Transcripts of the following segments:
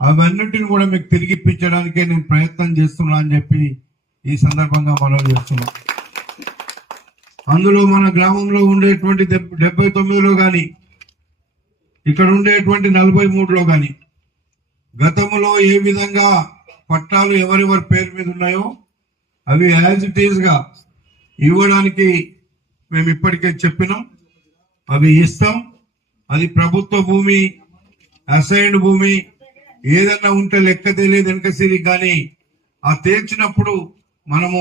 అవన్నిటిని కూడా మీకు తిరిగి ఇప్పించడానికే నేను ప్రయత్నం చేస్తున్నా అని చెప్పి ఈ సందర్భంగా మనవి చేస్తున్నాం. అందులో మన గ్రామంలో ఉండేటువంటి 79లో కానీ ఇక్కడ ఉండేటువంటి 43లో కానీ గతంలో ఏ విధంగా పట్టాలు ఎవరెవరి పేరు మీద ఉన్నాయో అవి యాజ్ ఇట్ ఈజ్ గా ఇవ్వడానికి మేము ఇప్పటికే చెప్పినాం. అవి ఇస్తాం. అది ప్రభుత్వ భూమి, అసైన్డ్ భూమి ఏదన్నా ఉంటే లెక్క తెలియదు వెనకసిరి, కానీ ఆ తేల్చినప్పుడు మనము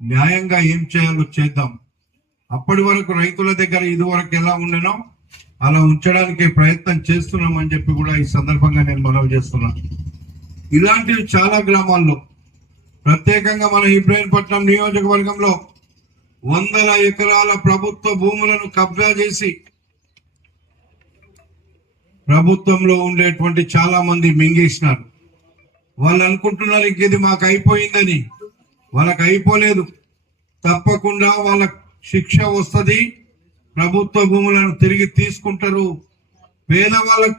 న్యాయంగా ఏం చేయాలో చేద్దాం. అప్పటి వరకు రైతుల దగ్గర ఇదివరకు ఎలా ఉండనో అలా ఉంచడానికి ప్రయత్నం చేస్తున్నాం అని చెప్పి కూడా ఈ సందర్భంగా నేను మనవి చేస్తున్నాను. ఇలాంటివి చాలా గ్రామాల్లో, ప్రత్యేకంగా మన ఇబ్రాహీంపట్నం నియోజకవర్గంలో 100 ఎకరాల ప్రభుత్వ భూములను కబ్జా చేసి ప్రభుత్వంలో ఉండేటువంటి చాలా మంది మింగేసినారు. వాళ్ళు అనుకుంటున్నారు ఇంకేది మాకు అయిపోయిందని. వాళ్ళకి అయిపోలేదు. తప్పకుండా వాళ్ళ శిక్ష వస్తుంది. ప్రభుత్వ భూములను తిరిగి తీసుకుంటారు. పేదవాళ్ళకు